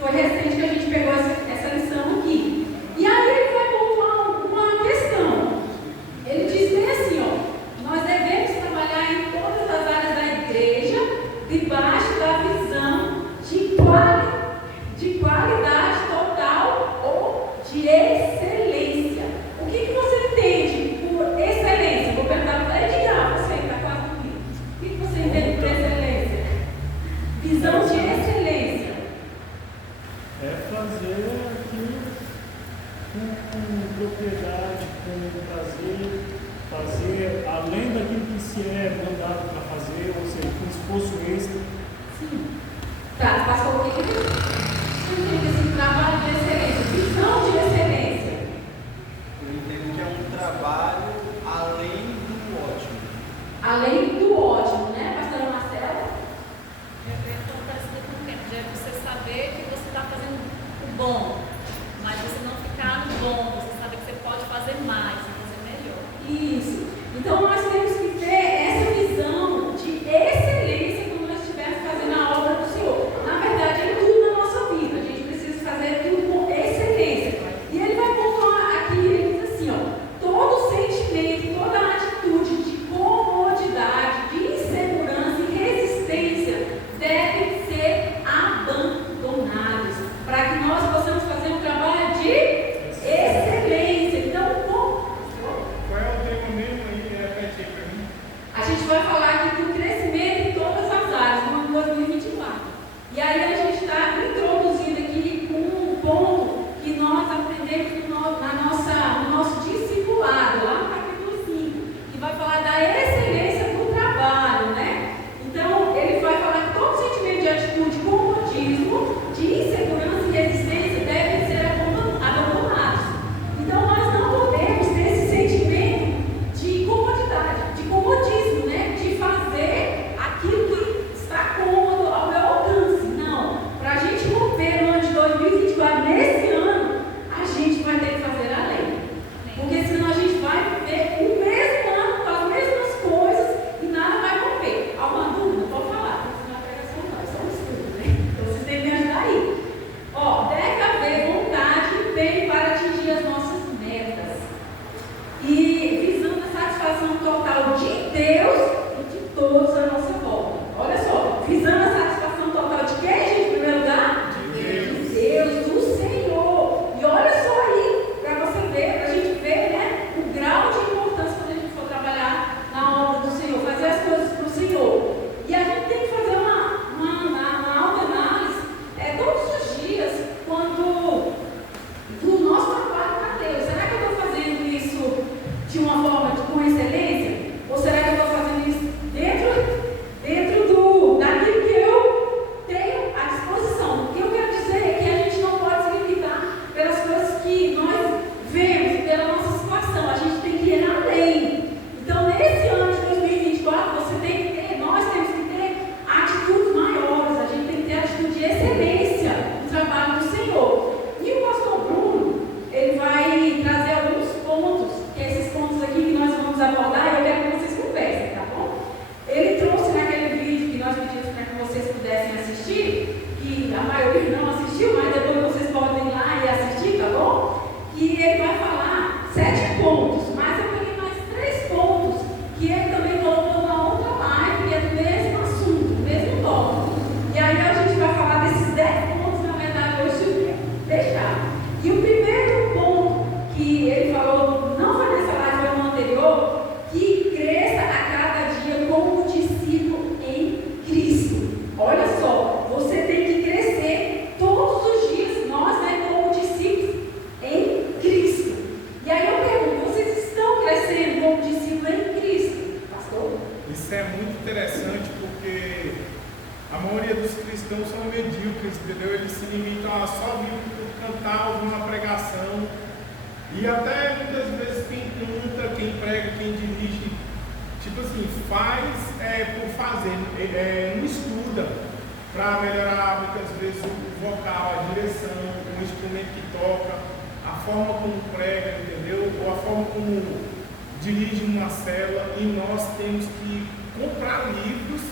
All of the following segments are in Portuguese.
foi recente que a gente pegou essa lição aqui. E aí ele vai pontuar uma questão. Ele diz bem assim, ó, nós devemos trabalhar em todas as áreas da igreja, debaixo da visão de qualidade total ou de excelência. O que você entende por excelência? Vou perguntar para ele, diga, você que está quase comigo. O que você entende por excelência? Visão de excelência. É fazer aquilo com propriedade, com prazer, fazer além daquilo que se é mandado para fazer, ou seja, com esforço extra. Sim. Tá, pastor, o que você entende esse trabalho de excelência? Visão de excelência. Eu entendo que é um trabalho além do ótimo. Além do ótimo, né, pastora Marcela? É parecido com o tempo, é você saber que você está fazendo o bom, mas você não ficar no bom, você sabe que você pode fazer mais, fazer melhor. Isso. Então nós temos que ter essa visão de excelência quando nós estivermos fazendo a obra do Senhor. Na verdade, é tudo na nossa vida. A gente precisa fazer tudo com excelência. E ele vai pontuar aqui, ele diz assim, ó, todo sentimento, toda atitude de comodidade, de insegurança e resistência devem ser abandonados para que nós possamos fazer um trabalho de excelência. Então, Qual é o tema mesmo aí? Repete aí para mim. a gente vai falar aqui do crescimento em todas as áreas no ano 2024. E aí a gente está introduzindo aqui um ponto que nós aprendemos no nosso discipulado, lá no capítulo 5, que vai falar da excelência do trabalho, né? Então, ele vai falar que todo sentimento de atitude, comodismo, de insegurança e resistência devem ser abandonados. Então, nós não podemos ter esse sentimento de comodidade, de comodismo, né? De fazer aquilo que está cômodo ao meu alcance. Não. Para a gente romper no ano de 2024, nesse ano, a gente vai ter que fazer além. Porque senão a gente vai viver o mesmo ano com as mesmas coisas e nada vai romper. Alguma dúvida? Pode falar. Não é pregação, não, é só um estudo, né? Então vocês têm que me ajudar aí. Ó, deve haver vontade e empenho para atingir as nossas metas. E visando a satisfação total de Deus e de todos à nossa volta. Olha só, visando a satisfação total de quem, gente, em primeiro lugar? De Deus. De Deus, do Senhor. E olha só aí, para você ver, para a gente ver, né, o grau de importância quando a gente for trabalhar na obra do Senhor, fazer as coisas para o Senhor. E a gente tem que fazer uma autoanálise todos os dias quando do nosso trabalho para Deus. Será que eu estou fazendo isso de uma forma com excelência? Ou será que eu estou fazendo isso daquilo que eu tenho à disposição? O que eu quero dizer é que a gente não pode se limitar pelas coisas que nós vemos, pela nossa situação. A gente tem que ir além. Então, nesse ano de 2024, nós temos que ter atitudes maiores. A gente tem que ter atitude de excelência no trabalho do Senhor. E o pastor Bruno, ele vai trazer alguns pontos, que esses pontos aqui que nós vamos abordar, eu quero que vocês conversem, tá bom? Ele trouxe naquele vídeo que nós pedimos para que vocês pudessem assistir, que a maioria não assistiu, mas depois vocês podem ir lá e assistir, tá bom? Que ele vai falar 7 pontos, mas eu peguei mais 3 pontos que ele também colocou na outra live, que é do mesmo assunto, do mesmo tópico. E aí a gente vai falar desses 10 pontos, na verdade, hoje, se deixar. E o primeiro ponto que ele falou, não foi nessa live, foi no anterior, que cresça a cada dia como discípulo em Cristo. Olha só, você tem que crescer todos os dias, nós, né, como discípulos em Cristo. E aí eu pergunto, vocês estão crescendo como discípulo em Cristo, pastor? Isso é muito interessante porque a maioria dos cristãos são medíocres, entendeu? Eles se limitam a só vir cantar, ouvir uma pregação. E até muitas vezes quem canta, quem prega, quem dirige, tipo assim, faz por fazer, não estuda para melhorar muitas vezes o vocal, a direção, o instrumento que toca, a forma como prega, entendeu? Ou a forma como dirige uma célula. E nós temos que comprar livros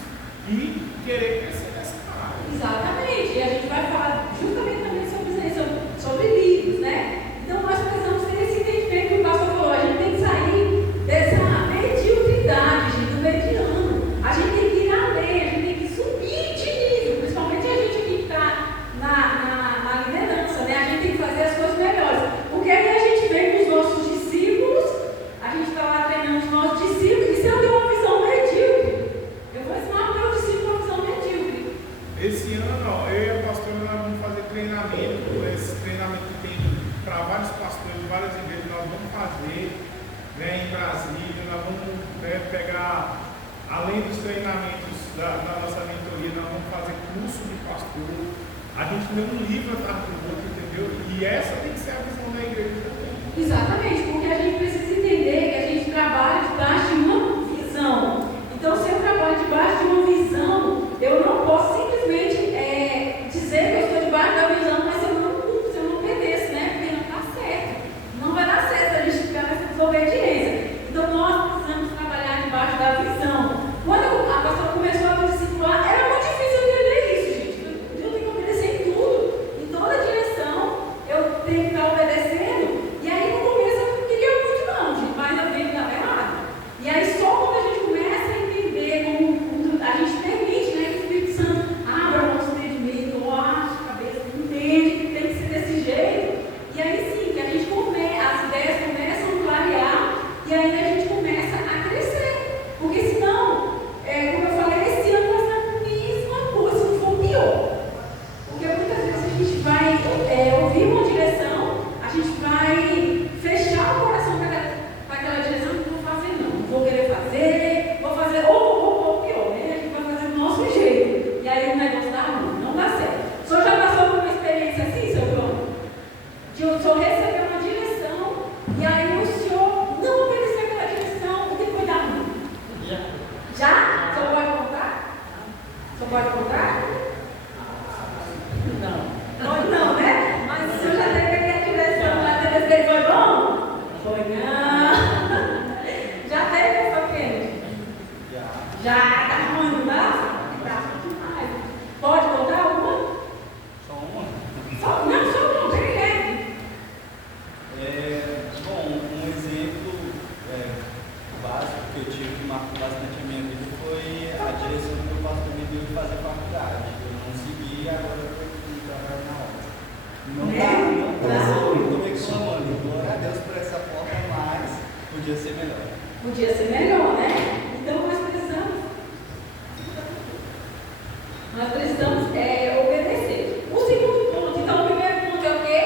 e querer crescer nessa área. Exatamente, e a gente vai falar justamente esse treinamento que tem para vários pastores, várias igrejas, nós vamos fazer, né, em Brasília, nós vamos, né, pegar, além dos treinamentos da nossa mentoria, nós vamos fazer curso de pastor, a gente lê um livro atrás do outro, entendeu? E essa tem que ser a visão da igreja também. Exatamente, porque a gente precisa entender que a gente trabalha debaixo de uma visão. Então, se eu trabalho debaixo de uma visão, eu não posso simplesmente dizer que eu estou debaixo da visão, mas se eu não obedeço, né? Porque não está certo. Não vai dar certo a gente ficar nessa desobediência. Então, nós precisamos trabalhar debaixo da visão. Quando a pastora começou a me discipular, era muito difícil entender isso, gente. Eu tenho que obedecer em tudo, em toda direção. Eu tenho que estar obedecendo. E aí, no começo, eu não queria muito, não, gente, mas eu vi que estava errado. E aí, só quando a gente começa a entender, como a gente permite, né, que o Espírito Santo abra o nosso entendimento, ou acha a cabeça, entende que tem que ser desse jeito. E aí, sim, que a gente as ideias começam a clarear, e aí a gente começa a crescer. Porque senão, como eu falei, esse ano vai ser a mesma coisa, se não for pior. Porque muitas vezes a gente vai ouvir uma direção, a gente vai fechar o coração para aquela direção que não vou fazer, não vou querer fazer, vou fazer, ou pior, né? A gente vai fazer do nosso jeito. E aí o negócio dá ruim, não dá certo. O senhor já passou por uma experiência assim, seu João? De o senhor receber uma direção, e aí o senhor não obedeceu aquela direção, o que foi dar ruim? Já? O senhor pode contar? O senhor pode contar? Não. Pode não, né? Mas o senhor já teve aquela direção, já teve esse foi bom? Foi não. Já teve essa quente? Já, tá ruim, não dá? Tá demais. Pode contar alguma? Só uma? Só uma, bem leve. Bom, um exemplo básico que eu tive que marcou bastante a minha vida foi a direção que o pastor me deu de fazer faculdade. Eu não segui e agora eu estou trabalhando na obra. Não estou reclamando. Glória a Deus por essa porta, mas podia ser melhor. Podia ser melhor, né? Então nós precisamos obedecer. O segundo ponto, então, o primeiro ponto é o quê?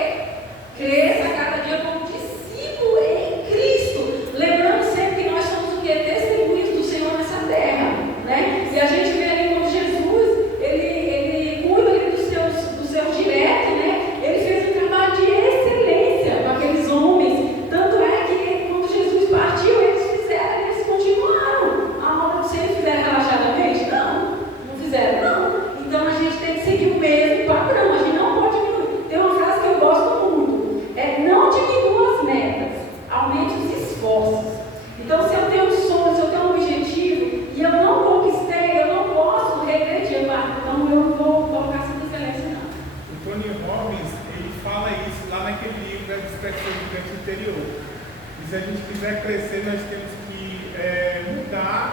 Cresça cada dia como discípulo em Cristo. Lembrando sempre que nós somos o quê? Testemunhos do Senhor nessa terra, né? E a gente vê ali como Jesus, ele cuida ali do seu direto, né? Ele fez um trabalho de excelência com aqueles homens. Tanto é que quando Jesus partiu, eles continuaram a obra do Senhor. Fizeram relaxadamente? Não fizeram, não. Então a gente tem que seguir o mesmo padrão, a gente não pode diminuir. Tem uma frase que eu gosto muito, não diminua as metas, aumente os esforços. Então se eu tenho um sonho, se eu tenho um objetivo, e eu não conquistei, eu não posso regredir, então eu não vou colocar essa excelência não. O Tony Robbins, ele fala isso lá naquele livro da Despertação do Gigante Interior. E se a gente quiser crescer, nós temos que mudar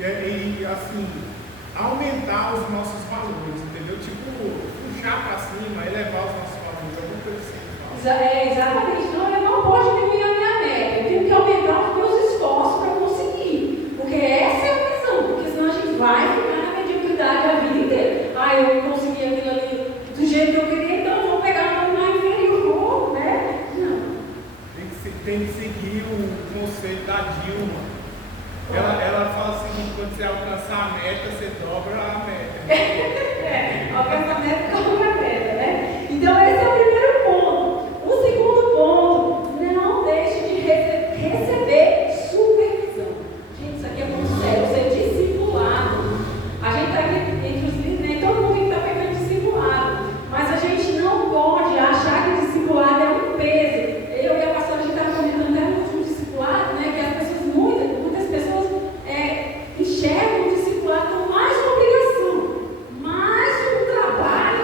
e assim, aumentar os nossos valores, entendeu? Tipo, puxar para cima, elevar os nossos valores, alguma coisa assim. Exatamente. Não, eu não posso diminuir a minha meta, eu tenho que aumentar os meus esforços para conseguir. Porque essa é a visão, porque senão a gente vai ficar na mediocridade a vida inteira. Eu consegui aquilo ali do jeito que eu queria, então eu vou pegar uma inferior, né? Não. Tem que seguir o conceito da Dilma. Ela fala o seguinte: quando você alcançar a meta, você dobra a meta. Alcançar a meta, dobra a meta, né? Então esse é o primeiro ponto. O segundo ponto, não deixe de receber supervisão. Gente, isso aqui é muito sério, ser discipulado. A gente está aqui entre os líderes, nem todo mundo está pegando discipulado. Mas a gente não pode achar que o discipulado é um peso. Eu e a pastora, a gente estava comentando até no último discipulado, né, que as pessoas, muitas pessoas enxergam o discipulado como mais uma obrigação, mais um trabalho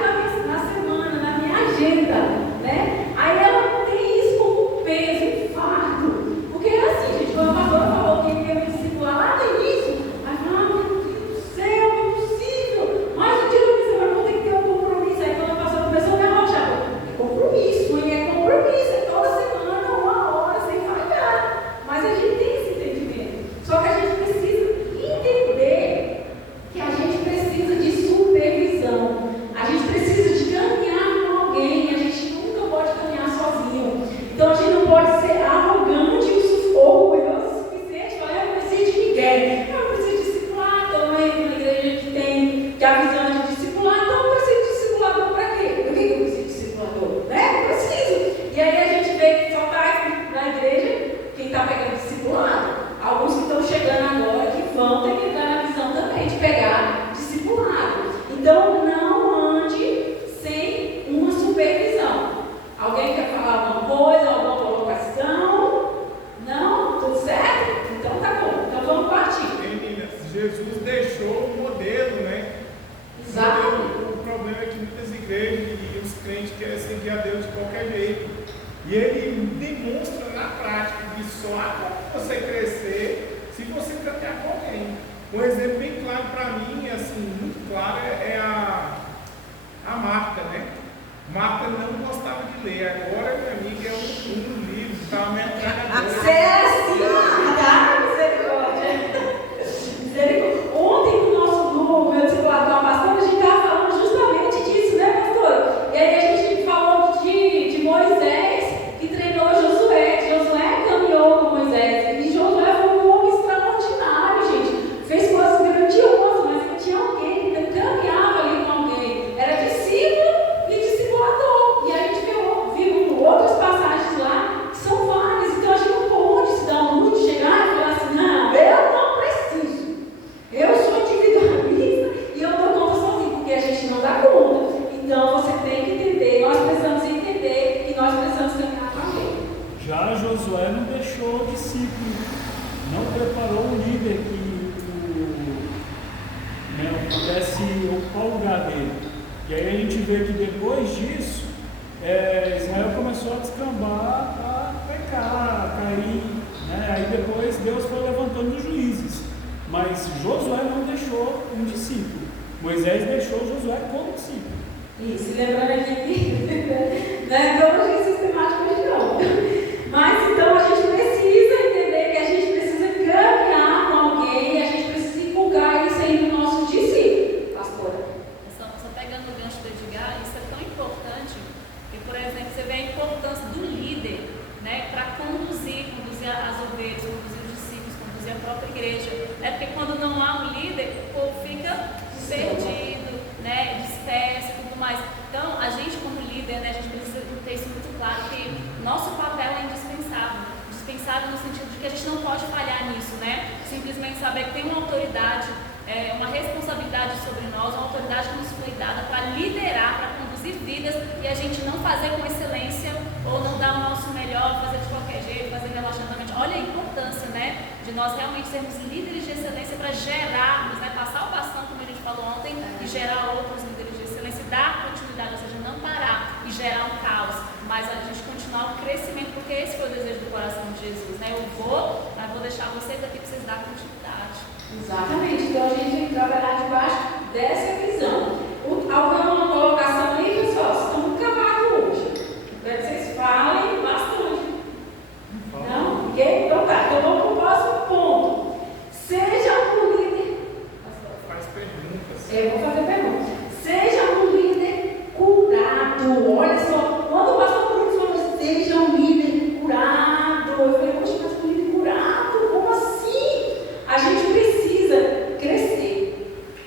na semana, na minha agenda, né? Aí ela não tem isso como um peso, um fardo. Porque é assim, gente, quando a pastora falou que ia me discipular lá no início, aí falou, meu Deus do céu, não é possível, mas o dia da semana vou ter que ter um compromisso. Aí quando a pastora começou a me arrochar, é compromisso, é toda semana, 1 hora, sem falhar. Mas a gente tem esse entendimento. Só que a gente precisa entender que a gente precisa de supervisão. A gente precisa de caminhar com supervisão. Alguém quer falar alguma coisa, alguma colocação? Não? Tudo certo? Então tá bom. Então vamos partir. Meninas, Jesus deixou o modelo, né? Exatamente. O problema é que muitas igrejas e os crentes querem seguir a Deus de qualquer jeito. E ele demonstra na prática que só há como você crescer se você caminhar com alguém. Um exemplo bem claro para mim, assim, muito claro, é a Marta, né? Marta não gostava de ler. Agora, minha amiga, é um livro, está uma metralhadora. Você é assim, tá? Misericórdia. Ontem no meu discipulado com a pastora, a gente estava falando justamente disso, né, pastora? E aí a gente falou de Moisés, que treinou Josué. Josué caminhou com Moisés. E Josué foi um homem extraordinário, gente. Fez coisas grandiosas, mas ele tinha alguém que caminhava ali com alguém. Era discípulo e discipulador. E aí a gente viu outras passagens lá, que são várias. Então a gente não pode se dar um luto, chegar e falar assim, não, eu não preciso. Eu sou individualista e eu dou conta sozinho, porque a gente não dá conta. Então você tem que entender, nós precisamos entender que nós precisamos caminhar com alguém. Já Josué não deixou o discípulo, não preparou o líder que pudesse ocupar o lugar dele. E aí a gente vê que depois disso, Israel começou a descambar, a pecar, a cair, né? Aí depois Deus foi levantando os juízes. Mas Josué não deixou um discípulo. Moisés deixou Josué como discípulo. Isso, lembrando aqui que não é teologia sistemática hoje não. Mas então a gente precisa entender que a gente precisa caminhar com alguém e a gente precisa inculcar isso aí no nosso discípulo, pastora. Só pegando o gancho do Edgar, isso é tão importante que, por exemplo, você vê a importância do líder, né, para conduzir as ovelhas, conduzir os discípulos, conduzir a própria igreja. É porque quando não há um líder, o povo fica perdido, né, disperso e tudo mais. Então, a gente como líder, né, a gente precisa ter isso muito claro, que nosso papel é indispensável. Indispensável no sentido de que a gente não pode falhar nisso, né? Simplesmente saber que tem uma autoridade, uma responsabilidade sobre nós, uma autoridade que nos foi dada para liderar, para conduzir vidas e a gente não fazer com excelência ou não dar o nosso melhor, fazer de qualquer jeito, fazer relaxadamente. Olha a importância, né, de nós realmente sermos líderes de excelência para gerarmos, né, passar o bastão, como a gente falou ontem, e gerar outros líderes de excelência e dar continuidade, ou seja, não parar e gerar um caos, mas a gente continuar o crescimento, porque esse foi o desejo do coração de Jesus, né? Eu vou, mas vou deixar vocês aqui para vocês darem continuidade. Exatamente, então a gente tem que trabalhar debaixo dessa visão. Alguma colocação aí, pessoal? Vocês estão muito cavados hoje. Eu quero que vocês falem bastante. Não? Ninguém? Então tá, então vamos para o próximo ponto. Seja um líder. Faz perguntas. Eu vou fazer perguntas. Seja um líder curado. Olha só, quando o pastor Bruno falou, seja um líder curado. Eu falei, poxa, mas um líder curado? Como assim? A gente precisa crescer.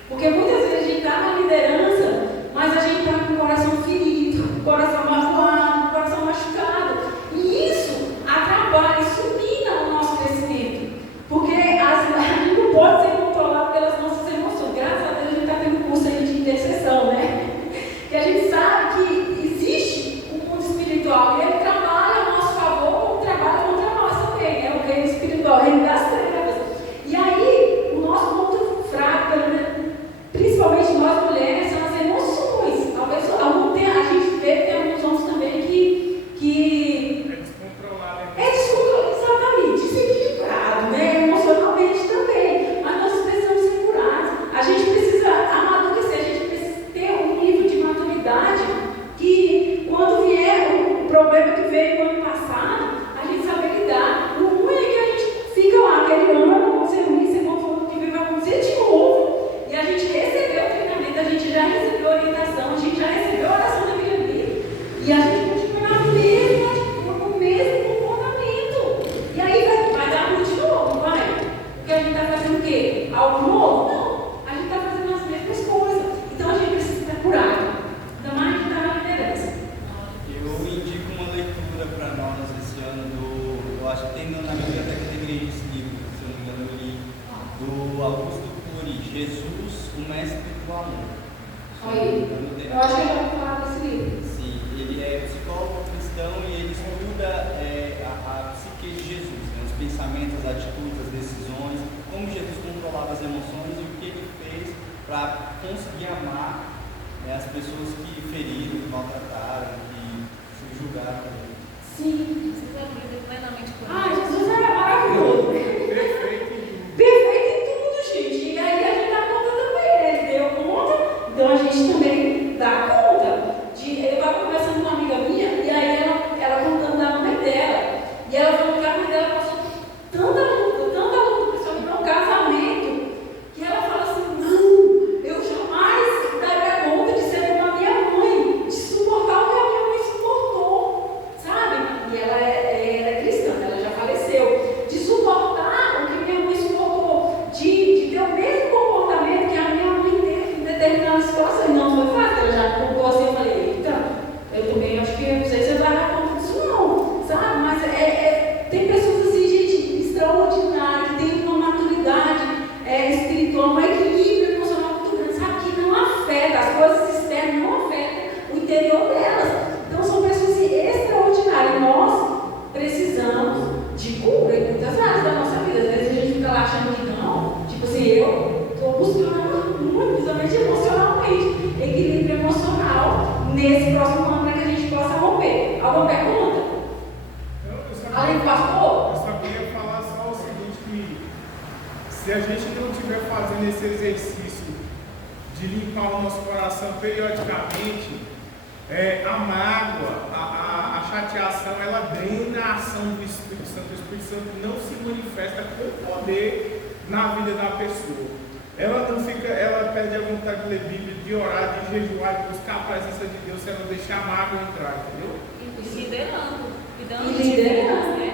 Porque muitas vezes a gente está na liderança, mas a gente está com o coração ferido, o coração magoado, o coração machucado. E isso atrapalha, isso mina o nosso crescimento. Porque a gente não pode ser controlado pelas nossas emoções. Graças a Deus a gente está tendo um curso aí de intercessão, né? Que a gente sabe que existe um mundo espiritual e ele trabalha a nosso favor, como trabalha contra nós também, né? O reino espiritual, o reino das trevas. E aí, o nosso ponto fraco, principalmente nós mulheres, são as emoções. Talvez algum tempo a gente vê que tem alguns homens também que É descontrolado. é descontrolado, exatamente, desequilibrado, né? Emocionalmente também. Mas nós precisamos ser curados. A gente precisa amadurecer, a gente precisa ter um nível de maturidade que, quando vier o problema que veio no ano passado, a gente sabe lidar. O ruim é que a gente fica lá, aquele ano vai acontecer ruim, segundo falou que vai acontecer de novo. E a gente recebeu o treinamento, a gente já recebeu a orientação, a gente já recebeu a oração da minha vida. E a gente continua no mesmo comportamento. E aí vai dar ruim de novo, não vai? Porque a gente está fazendo o quê? Algo novo? Não. A gente está fazendo as mesmas coisas. Então a gente precisa estar curado. Ainda mais a gente está na liderança. Eu indico uma leitura para nós esse ano eu acho que tem na biblioteca da igreja esse livro, se eu não me engano, eu li, do Augusto Cury, Jesus, o Mestre do Amor. Olha aí. Eu acho que eu já vou falar desse livro. Sim, a gente não estiver fazendo esse exercício de limpar o nosso coração periodicamente, a mágoa, a chateação, ela drena a ação do Espírito Santo. O Espírito Santo não se manifesta com poder na vida da pessoa. Ela não fica, ela perde a vontade de ler Bíblia, de orar, de jejuar, de buscar a presença de Deus, se ela não deixar a mágoa entrar, entendeu? E liderando. E liderando, né?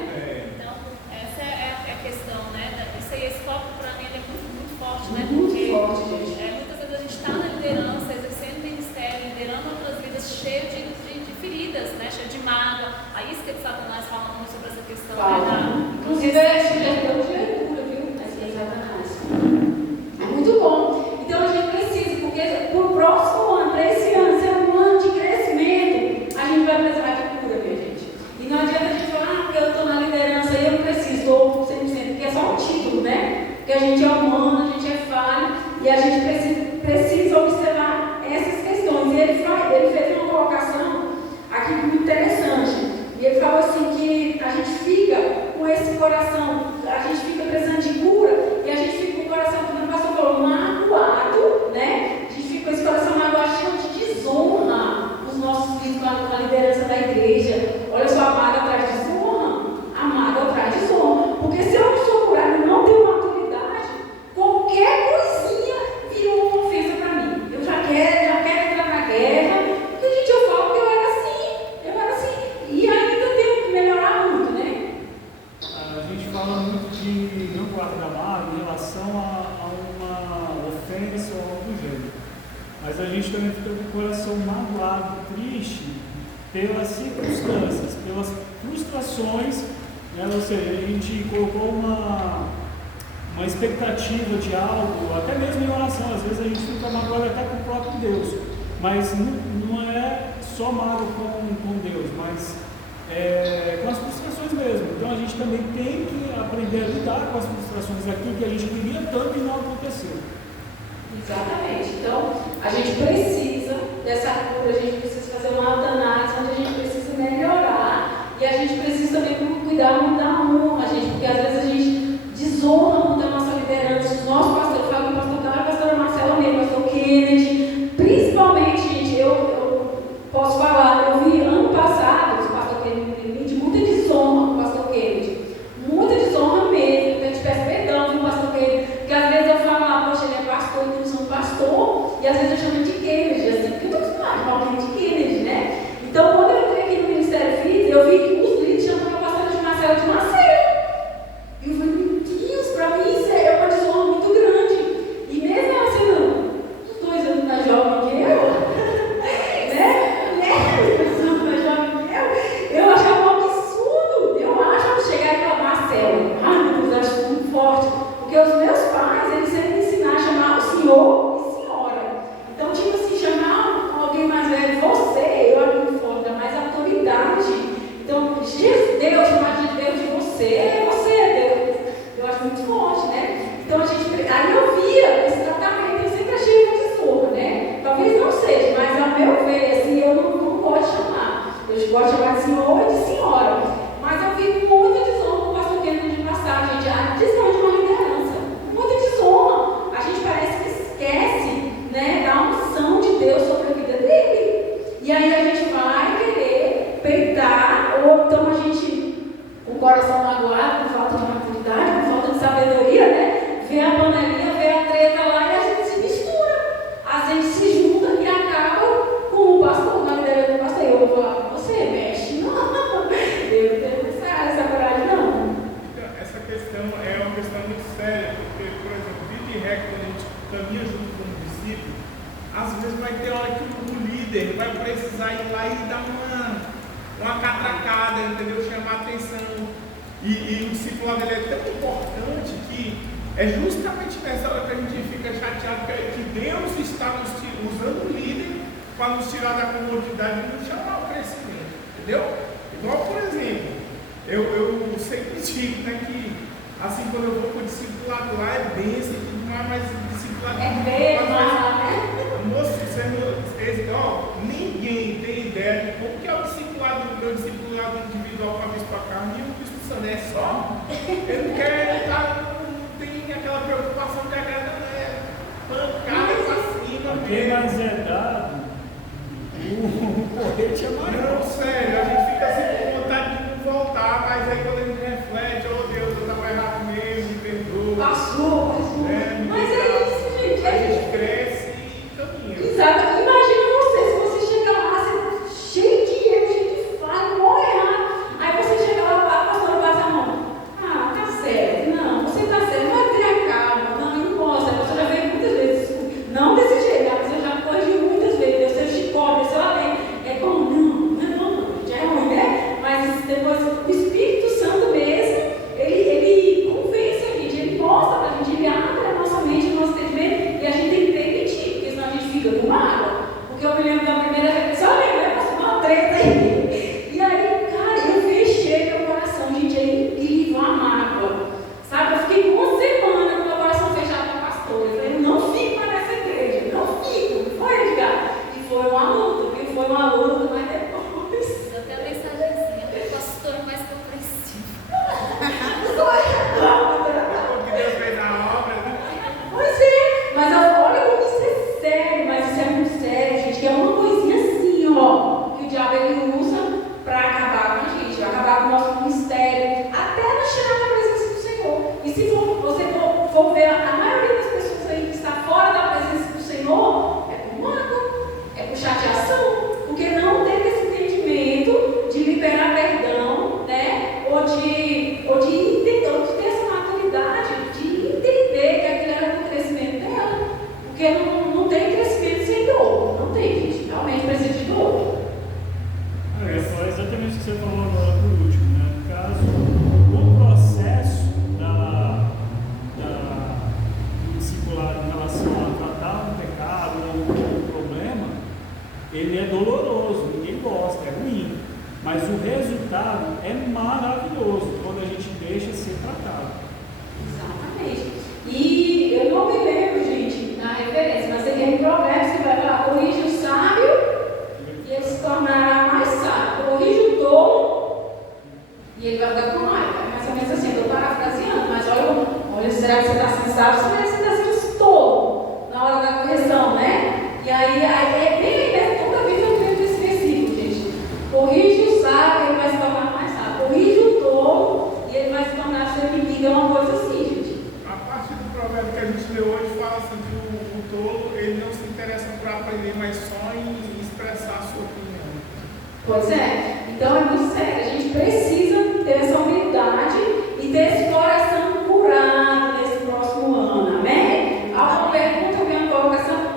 Então, essa é a questão, né? Isso aí, esse foco para mim ele é muito, muito forte, né? Muito Porque forte, gente. muitas vezes a gente está na liderança, exercendo ministério, liderando outras vidas cheio de feridas, né? Cheio de mágoa. A isca de Satanás fala muito sobre essa questão, né? Inclusive, é sugestão de leitura, viu? Essa é Satanás. É muito bom. Então a gente precisa, porque para o próximo ano, para esse ano, ser um ano de crescimento, a gente vai precisar de cura, minha gente. E não adianta a gente falar, porque eu estou na liderança e eu não preciso, estou 100%, porque é só um título, né? Porque a gente é humano, a gente é falho e a gente precisa observar essas questões. E ele fez uma colocação aqui muito interessante. E ele falou assim que a gente fica com esse coração, a gente fica precisando de cura e a gente fica com o coração, como o pastor falou, magoado, né? A gente fica com esse coração magoado, cheio de desonra os nossos filhos com a liderança da igreja. Olha só, a mágoa atrás de desonra, a mágoa atrás de desonra. Porque se eu não sou curado e não tenho maturidade, qualquer coisinha virou uma ofensa para mim. Eu já quero entrar na guerra, porque gente, eu falo que eu era assim, e ainda tenho que melhorar muito, né? A gente fala muito de não guardar mágoa em relação a uma ofensa ou algo do gênero. Mas a gente também fica com o coração magoado, triste, pelas circunstâncias, pelas frustrações, né? Ou seja, a gente colocou uma expectativa de algo, até mesmo em oração. Às vezes a gente fica magoado até com o próprio Deus, mas não é só mágoa com Deus, mas com as frustrações mesmo. Então a gente também tem que aprender a lidar com as frustrações daquilo que a gente queria tanto e não aconteceu. Exatamente. Então, a gente precisa dessa cura, a gente precisa fazer uma autoanálise, onde a gente precisa melhorar e a gente precisa também cuidar muito da honra, gente, porque às vezes a gente desonra muito a nossa liderança, os nossos pastores, eu falo com o pastor Carlos, a pastora Marcela mesmo, o pastor Kennedy, principalmente, gente, eu posso falar, eu vi ano passado, o pastor Kennedy, de muita desonra com o pastor Kennedy, muita desonra mesmo. Eu te peço perdão, viu, pastor Kennedy, porque às vezes eu falo, poxa, ele é pastor, então eu sou um pastor, e às vezes eu chamo de Kennedy, assim, porque eu estou acostumada a falar de Kennedy, né? Então, quando eu entrei aqui no Ministério Físico, eu vi que os líderes chamam a pastora de Marcela de Marcelo. E eu falei, meu Deus, para mim isso é uma desonra muito grande. E mesmo ela sendo uns 2 anos mais jovem que eu, eu achava um absurdo. Eu acho chegar e falar, Marcelo, ai meu Deus, eu acho muito forte. Porque os meus pais, eles sempre me ensinaram a chamar o senhor e senhora. Então, tipo assim, chamar alguém mais velho, você, eu acho muito forte, dá mais autoridade. Então, Deus, chamar de Deus de você, Deus. Eu acho muito forte, né? Então, aí eu via esse tratamento, eu sempre achei uma desonra, né? Talvez não seja, mas ao meu ver, assim, eu não gosto de chamar. Eu gosto de chamar de senhor e de senhora. Mas eu vi muita desonra com o pastor Kennedy de passar, gente. A desonra de uma liderança. Muita desonra. A gente parece que esquece, né, da unção de Deus sobre a vida dele. E aí a gente vai querer peitar, ou então a gente, com o coração magoado, com falta de maturidade, com falta de sabedoria, né? Vê a panelinha, vê a treta lá e a gente se mistura. A gente se junta e acaba com o pastor, na liderança do pastor. Eu vou falar, você mexe? Não, eu não tenho essa coragem, não. Então, essa questão é uma questão muito séria, porque, por exemplo, vida e regra, quando a gente caminha junto com o discípulo, às vezes vai ter hora que o líder vai precisar ir lá e dar uma catracada, entendeu? Chamar atenção. E o discipulado dele é tão importante que é justamente nessa hora que a gente fica chateado que Deus está usando o líder para nos tirar da comodidade e nos chamar ao crescimento, entendeu? Igual, por exemplo, eu sempre digo, né, que assim, quando eu vou para o discipulado lá é bênção e tudo mais, mas o discipulado moço, ninguém tem ideia de como que é o discipulado, o meu discipulado individual com a vez para cá, e o Cristo Santo é só. Ele não quer, não tem aquela preocupação de agradar, pancada pra cima Quem mesmo. mais é dado, o correte é maior. Não, sério, a gente fica assim com vontade de não voltar, mas aí quando a gente reflete, oh Deus, eu estava errado mesmo, me perdoa. Passou. Mas é isso, gente. A gente cresce e caminha. Exato. Imagina você, se você chega lá, você cheio de erro, cheio de falha, mó errado. Aí você chega lá, a pastora passa a mão. Ah, tá certo. Não, você tá certo. Não vai ter a calma. Não, não posso. A pastora já veio muitas vezes. Não desse jeito, mas eu já corrigi muitas vezes. Eu sei chicote, eu além. É como, não, já é ruim, né? Mas depois o Espírito Santo mesmo, ele convence a gente, ele mostra pra gente, ele abre a nossa mente, o nosso entendimento, e a gente tem que permitir, porque senão a gente fica com mágoa. Porque eu me lembro da primeira reflexão, eu lembro, né? Passou uma treta aí. E aí, cara, eu fechei meu coração, gente, é incrível a mágoa. Sabe, eu fiquei uma semana com meu coração fechado com a pastora. Eu falei, eu não fico mais nessa igreja, não fico. Não foi, Edgar? E foi uma luta, viu? Foi uma luta, mas depois. Eu tenho a mensagenzinha, pastor, mais compreensivo. Porque Deus fez a obra, né? Pois é, mas olha como isso é sério, mas isso é muito sério, gente, que é uma coisinha assim, ó, que o diabo ele usa para acabar com a gente, acabar com o nosso ministério, até não chegar na presença do Senhor. E se você for ver a maioria das pessoas aí que está fora da presença do Senhor, é por mágoa, é por chateação, porque não teve esse entendimento de liberar perdão, né? Ou de entender, ou de ter essa maturidade, de entender que aquilo era do crescimento dela. Porque não tem crescimento sem dor. Não tem, gente. Realmente precisa de dor. Foi exatamente o que você falou agora por último, né? No caso, o processo do discipulado em relação a tratar um pecado ou um problema, ele é doloroso, ninguém gosta, é ruim. Mas o resultado é maravilhoso quando a gente deixa ser tratado. Exatamente. E eu não me lembro, gente, na referência, mas tem um provérbio que vai falar: corrige o sábio e ele se tornará mais sábio. Corrige o tolo e ele vai ficar com raiva. É mais ou menos assim, eu estou parafraseando, mas olha, será que você está sendo sábio? Será que você está sendo tolo na hora da correção, né? E aí é bem aí, toda vez eu vejo esse versículo, gente. Corrige o sábio, ele vai se tornar mais sábio. Corrige o tolo e ele vai se tornar seu inimigo. É uma coisa assim, gente. A parte do provérbio que a gente leu hoje fala assim que o tolo, ele não se interessa por aprender, mas só em expressar a sua opinião. Pois é. Então é muito sério. A gente precisa ter essa humildade e ter esse coração curado nesse próximo ano. Amém? Há uma pergunta, uma colocação.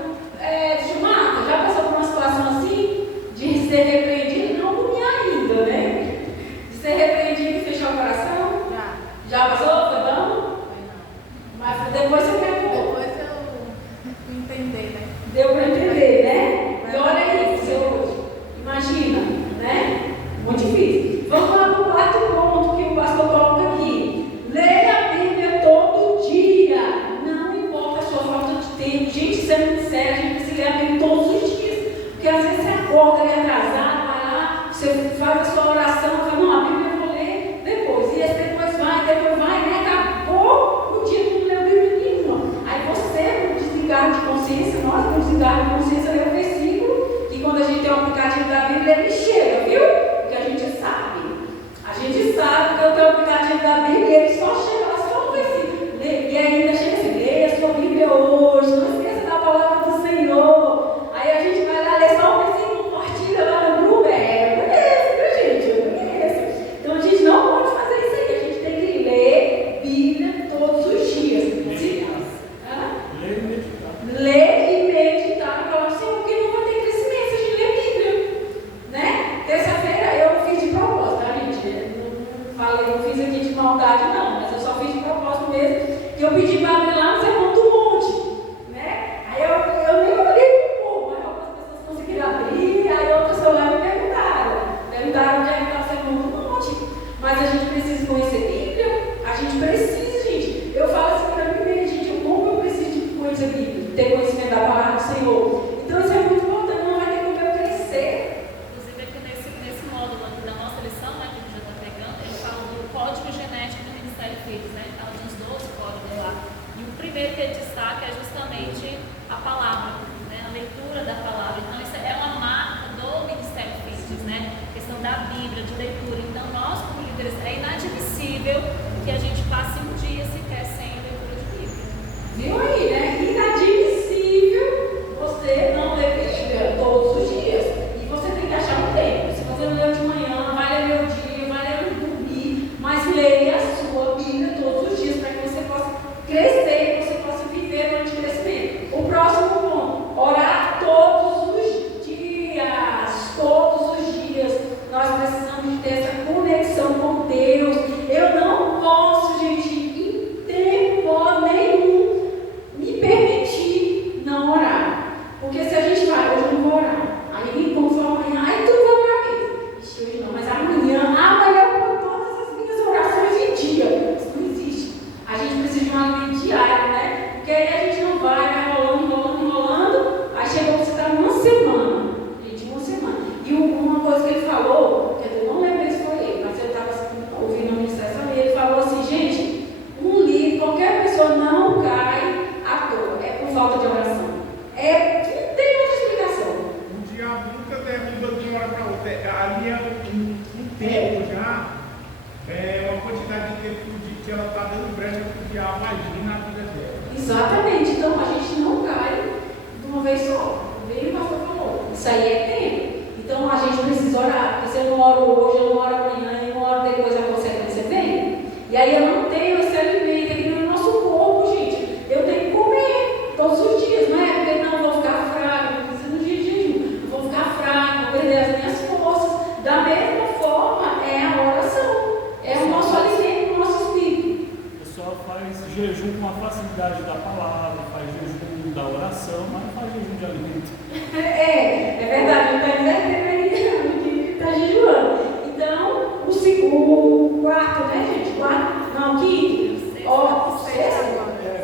Chumata, já passou por uma situação assim? De ser repreendido? Não por mim ainda, né? De ser repreendido e fechar o coração? Já passou? Foi bom? Mas depois você quer pôr. Depois eu entender, né? Deu para entender, né? E olha isso, hoje. Imagina, né? Muito difícil. Vamos lá para o quarto ponto que o pastor coloca aqui. Leia a Bíblia todo dia. Não importa a sua falta de tempo. Gente, isso é muito sério. A gente precisa ler a Bíblia todos os dias. Porque às vezes você acorda ali atrasado, vai lá, você faz a sua oração, fala, não, a Bíblia eu vou ler depois. E esse depois vai, né? Acabou o dia que não leu Bíblia nenhuma. Aí você, no desligar de consciência, nós, no desligar de consciência, lê o versículo, que quando a gente tem um aplicativo da Bíblia, ele chega, viu? Porque a gente sabe. A gente sabe que eu tenho o aplicativo da Bíblia e ele só chega lá, só um versículo. E ainda chega assim, leia a sua Bíblia hoje, não esqueça da palavra do Senhor. Aí a gente vai lá ler só um versículo, compartilha lá no grupo. Eu conheço, viu, gente? Eu conheço. Então a gente não pode fazer isso aí, a gente tem que ler Bíblia todos os dias. Ler e meditar. Ler e meditar na palavra do Senhor, porque não vai ter crescimento se a gente ler Bíblia, né? Terça-feira eu fiz de propósito, tá, gente? Não fiz aqui de maldade, não, mas eu só fiz de propósito mesmo, que eu pedi para abrir lá no Sermão do Monte, né? Aí eu nem olhei para o povo, mas algumas pessoas conseguiram abrir, aí outras foram lá e me perguntaram onde é que está o Sermão do Monte. Mas a gente precisa conhecer Bíblia, a gente precisa, gente. Eu falo assim para mim mesmo, gente, como eu preciso de conhecer Bíblia, ter conhecimento da palavra do Senhor. Então isso é muito importante, não vai ter como eu crescer. Inclusive aqui nesse módulo aqui da nossa lição, né, que a gente já está pegando, ele fala do código genético do Ministério Filhos, né? Fala dos 12 códigos lá. diz, né? A questão da Bíblia, de leitura. Então, nós, como líderes, é inadmissível que a gente passe um dia sequer sem leitura de Bíblia. Viu aí, né? Inadmissível você não ler Bíblia todos os dias. E você tem que achar um tempo. Se você não leu de manhã, vai ler meu dia, vai ler no dormir, mas leia a sua Bíblia todos os dias para que você possa crescer, que você possa viver durante o crescimento. O próximo ponto, orar todos os dias. Todos os dias. Nós precisamos de ter essa conexão com Deus. Eu não posso, gente, em tempo nenhum, me permitir não orar. Porque se a gente vai, hoje eu não vou orar. Aí me encontro amanhã, aí tu vai orar mesmo. Ixi, hoje não, mas amanhã eu vou todas as minhas orações em dia. Isso não existe. A gente precisa de um alimento diário, né? Porque aí a gente não vai rolando. Aí chegou, você está numa semana. Gente, uma semana. E uma coisa que ele falou, quer dizer, eu não lembro se foi ele, mas eu estava ouvindo a ministração e ele falou assim, gente, um livro, qualquer pessoa não cai à toa, é por falta de oração. Não tem outra explicação. O diabo nunca derruba de uma hora para outra. Ali é um tempo já, uma quantidade de tempo que ela está dando brecha para o diabo agir na vida dela. Exatamente, então a gente não cai de uma vez só. Veio o pastor falou, isso aí é tempo. Então a gente precisa orar, porque se eu não oro hoje, eu não oro amanhã, eu não oro depois, a consequência vem. E aí eu não tenho esse alimento aqui no nosso corpo, gente. Eu tenho que comer todos os dias, não é? Porque não, eu vou ficar fraco, eu preciso no dia de jejum, eu vou ficar fraco, vou perder as minhas forças. Da mesma forma, é a oração, é o nosso alimento, o nosso espírito. O pessoal faz jejum com a facilidade da palavra, faz jejum da oração, mas não faz jejum de alimento. É verdade, não está invertendo aí que está jejuando. Então, o quarto, né, gente? O quinto. Sexto.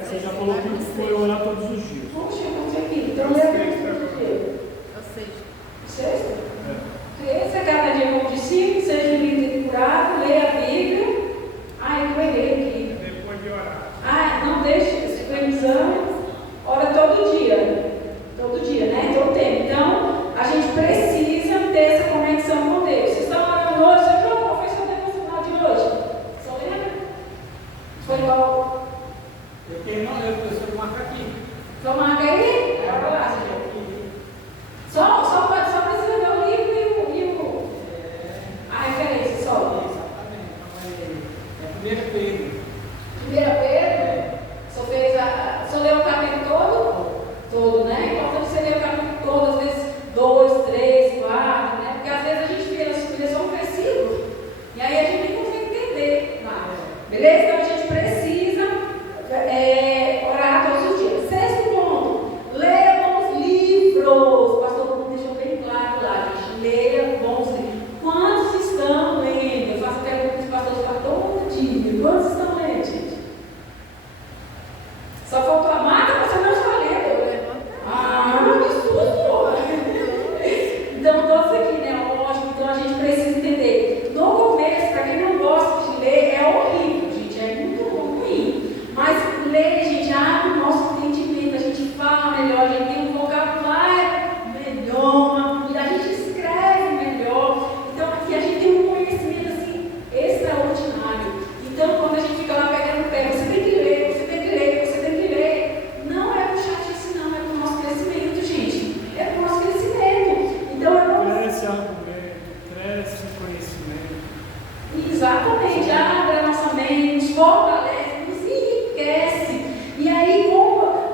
Você já falou que foi orar todos os dias. Poxa, eu não sei aqui. Então, lê todos os dias. Sexto? Cresça cada dia como discípulo, seja livre e curado, leia a Bíblia. Eu errei aqui. Depois de orar. Não deixe, se for exame, ora todo dia. Todo dia, né? Todo tempo. Então, a gente precisa ter essa conexão com Deus. Vocês estão orando hoje? Qual foi o seu devocional de hoje? Só lembra? Foi igual. Eu sou marca aqui. Só marca aí? Bora lá, gente. Só precisa ver o livro e a referência, só. Exatamente. É 1 Pedro. 1 Pedro? Só leu o capítulo todo? Todo, né? É importante você ler o capítulo todo, às vezes 2, 3, 4, né? Porque às vezes a gente vira só um versículo e aí a gente nem consegue entender nada. Beleza? Então a gente precisa orar todos os dias. Sexto ponto, leia bons livros. O pastor Bruno deixou bem claro lá, gente. Leia bons livros. Quantos estão lendo? Eu faço pergunta para os pastores para todo dia. Quantos estão lendo, gente? Só faltou a Marta, você não está lendo. Que susto! Então, todos aqui, né? Lógico, então a gente precisa entender. No começo, para quem não gosta de ler, é horrível, gente, é muito ruim. Mas ler, gente, abre o nosso entendimento, a gente fala melhor, a gente tem um vocabulário melhor, e a gente escreve melhor. Então, aqui a gente tem um conhecimento assim extraordinário. Então, quando a gente fica lá pegando o pé, você tem que ler, você tem que ler, você tem que ler. Não é por chatice, não, é para o nosso crescimento, gente. É para o nosso crescimento. Então, Cresce argumento, cresce conhecimento. exatamente, abre a nossa mente, nos fortalece, nos enriquece. E aí,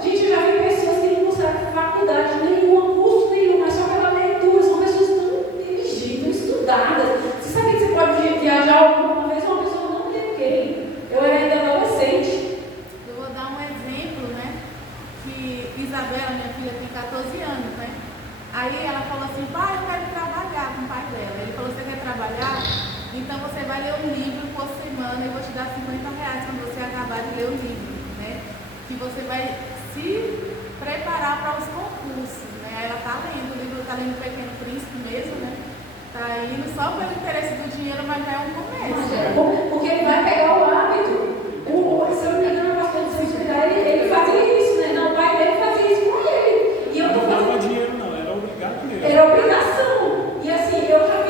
gente, eu já vi pessoas que não conseguem faculdade nenhuma, curso nenhum, mas só pela leitura, são pessoas tão inteligentes, tão estudadas. Você sabia que você pode viajar alguma vez? Uma pessoa não tem quem. Eu era ainda adolescente. Eu vou dar um exemplo, né? Que Isabela, minha filha, tem 14 anos, né? Aí ela falou assim, pai, eu quero trabalhar com o pai dela. Ele falou, você quer trabalhar? Então você vai ler um livro por semana e eu vou te dar R$50 quando você acabar de ler o livro, né? Que você vai se preparar para os concursos, né? Aí ela está lendo, o livro está lendo Pequeno Príncipe mesmo, né? Está indo só pelo interesse do dinheiro, mas já é um começo. Porque ele vai pegar o hábito. Se eu não me engano, o pastor de Santidade, ele fazia isso, né? Não, o pai dele fazia isso com ele. E eu Não tô dava fazendo. dinheiro, não, era obrigado mesmo. Era obrigação. E assim, eu já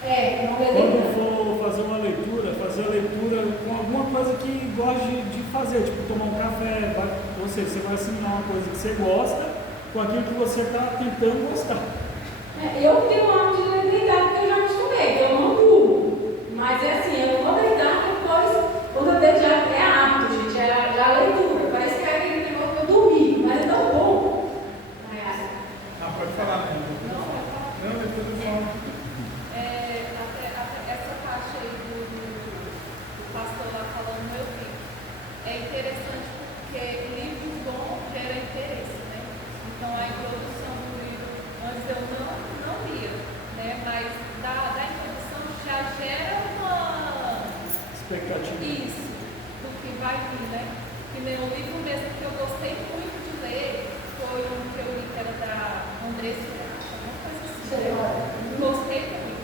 Não Quando for fazer uma leitura, fazer a leitura com alguma coisa que goste de fazer, tipo tomar um café, ou seja, você vai assinar uma coisa que você gosta com aquilo que você está tentando gostar. Eu tenho o hábito de ler deitado porque eu já acostumei, eu não durmo. Mas é assim, eu vou deitar depois, quando eu deito já é hábito, gente, já a leitura. Parece que é aquele negócio que eu dormi, mas é tão bom. Pode falar, né? Não, depois eu falo. Essa parte aí do pastor lá falando meu filho é interessante porque livro bom gera interesse, né? Então a introdução do livro, antes eu não lia, né? Mas da introdução já gera uma Expectativa. isso do que vai vir, né? Que nem o livro mesmo que eu gostei muito de ler foi um que eu li que era da Andressa, alguma coisa assim. Gostei muito.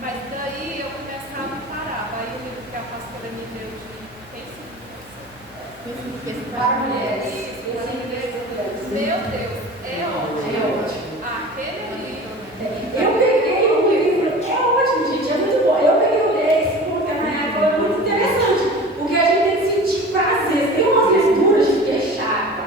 Mas daí eu começava a parar. Aí o livro que a pastora me deu de Para mulheres. meu Deus, é ótimo. Aquele livro. Eu peguei o livro, é ótimo, gente, é muito bom. Eu peguei esse porque na época foi muito interessante, porque a gente tem que sentir prazer. Tem umas leituras, gente, que é chata,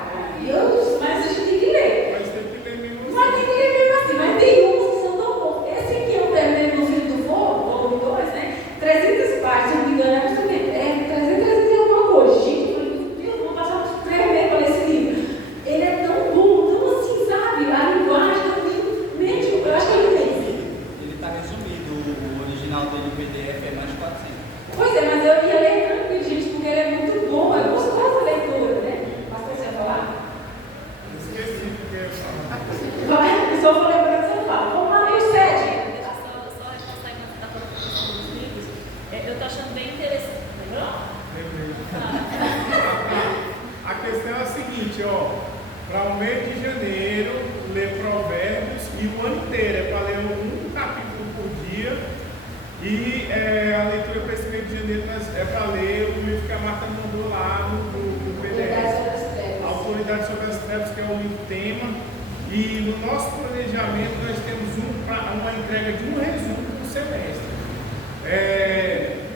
mas a gente tem que ler. Mas tem que ler mesmo assim. Mas tem que ler mesmo assim, mas tem umas que são tão bons. Esse aqui eu terminei no Filho do Fogo, volume 2, né? 300 páginas, se não me engano, é justamente 300 e alguma coisa. Gente, eu falei, meu Deus, vou passar uns 3 meses para ler esse livro. Ele é tão bom, tão assim, sabe? A linguagem do livro, mente, eu acho que ele fez. Ele está resumido, o original dele, o PDF, é mais de 400. Pois é, mas eu ia ler tranquilo, gente, porque ele é muito bom, eu gostoso da leitura, né? Pastor, você ia falar? Esqueci do que eu ia falar. Eu só falei para você falar. Vamos lá no 7. Deixa eu só reforçar enquanto você está falando dos livros. Eu estou achando bem interessante. Lembrou? Lembrei. Ah, A questão é a seguinte, para o mês de janeiro, ler Provérbios e o ano inteiro, é para ler um capítulo por dia. E a leitura para esse mês de janeiro é para ler o livro que a Marta mandou lá no PDF. Autoridade sobre as Trevas, que é o livro tema. E no nosso planejamento nós temos uma entrega de um resumo por semestre.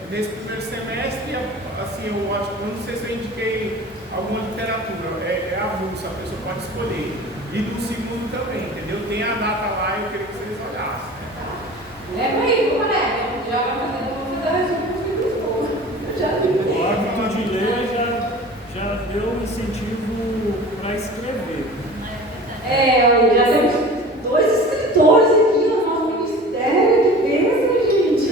Nesse primeiro semestre, assim, eu não sei se eu indiquei alguma literatura, é avulsa, a pessoa pode escolher. E do segundo também, entendeu? Tem a data lá e eu queria que vocês olhassem. Leva aí, vamos ler. Já vai fazer, vou fazer a resumo dos livros todos. Eu já li. O hábito de ler já deu um incentivo para escrever. Já temos 2 escritores aqui no nosso ministério. Que bênção, gente.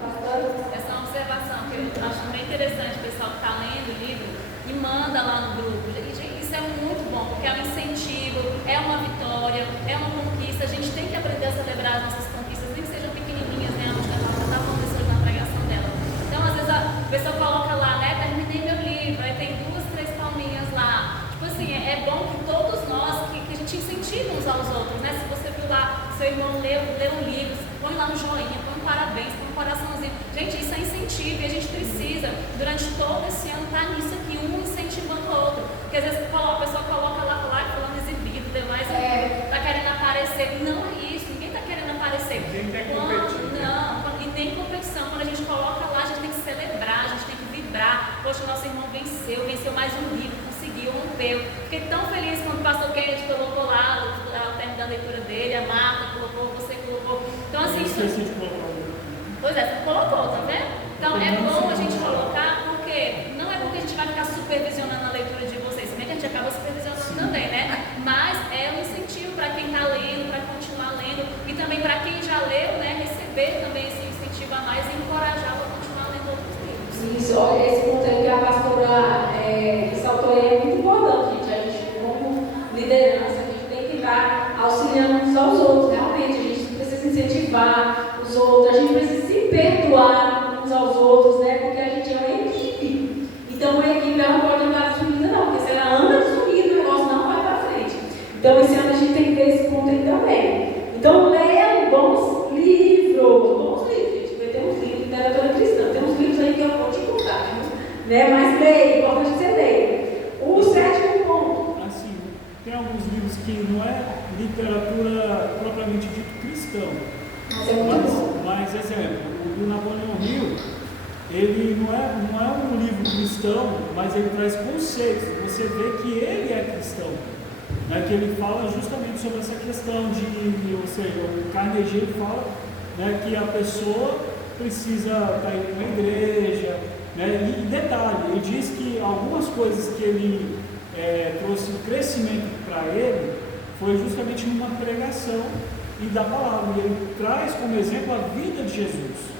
Pastor. essa é uma observação que eu acho bem interessante, o pessoal que está lendo o livro e manda lá no grupo. E, gente, isso é muito bom, porque é um incentivo, é uma vitória, é uma conquista. A gente tem que aprender a celebrar as nossas conquistas, nem que sejam pequenininhas, né? A gente está falando isso na pregação dela. Então, às vezes, a pessoa coloca lá, né? Terminei meu livro, aí tem 2, 3 palminhas lá. Tipo assim, é bom que todos nós, que a gente incentive uns aos outros, né? Se você viu lá, seu irmão leu um livro, põe lá um joinha, põe um parabéns, põe um coraçãozinho. Gente, isso é incentivo e a gente precisa, durante todo esse ano, estar nisso aqui, um incentivando o outro. Porque às vezes a pessoa coloca lá falando exibido, demais, tá querendo aparecer. Não é isso, ninguém tá querendo aparecer. Ninguém quer competir, né? Não, e nem competição. Quando a gente coloca lá, a gente tem que celebrar, a gente tem que vibrar. Poxa, o nosso irmão venceu mais um livro, conseguiu, rompeu. Fiquei tão feliz quando o pastor Kennedy colocou lá, ao término da leitura dele, a Marta colocou, você colocou. Então, assim, Esqueci de colocar o livro. pois é, você colocou, tá vendo? Então é bom a gente colocar, porque não é porque a gente vai ficar supervisionando a leitura de vocês, se bem que a gente acaba supervisionando também, né? Mas é um incentivo para quem está lendo, para continuar lendo, e também para quem já leu, né? Receber também esse incentivo a mais e encorajá-lo a continuar lendo outros livros. Isso, olha, esse ponto aí que a pastora ressaltou aí é muito importante, gente. A gente, como liderança, a gente tem que estar auxiliando uns aos outros. Realmente, a gente precisa incentivar os outros, a gente precisa se perdoar uns aos outros, né? Porque a gente é uma equipe. Então, uma equipe ela não pode andar desunida, não, porque se ela anda desunida, o negócio não vai para frente. Então, esse ano a gente tem que ter esse ponto aí também. Então, leiam bons livros, gente, porque tem uns livros de literatura cristã, tem uns livros aí que eu vou te contar, né? Mas leia, importante que você leia. O 7º ponto. Assim, tem alguns livros que não é literatura propriamente dito cristão, Mas é muito bom. mas exemplo, o do Napoleão Hill, ele não é um livro cristão, mas ele traz conceitos. Você vê que ele é cristão, né? Que ele fala justamente sobre essa questão ou seja, o Carnegie ele fala, né, que a pessoa precisa estar indo na igreja, né? E detalhe, ele diz que algumas coisas que ele trouxe crescimento para ele foi justamente numa pregação e da palavra. E ele traz como exemplo a vida de Jesus.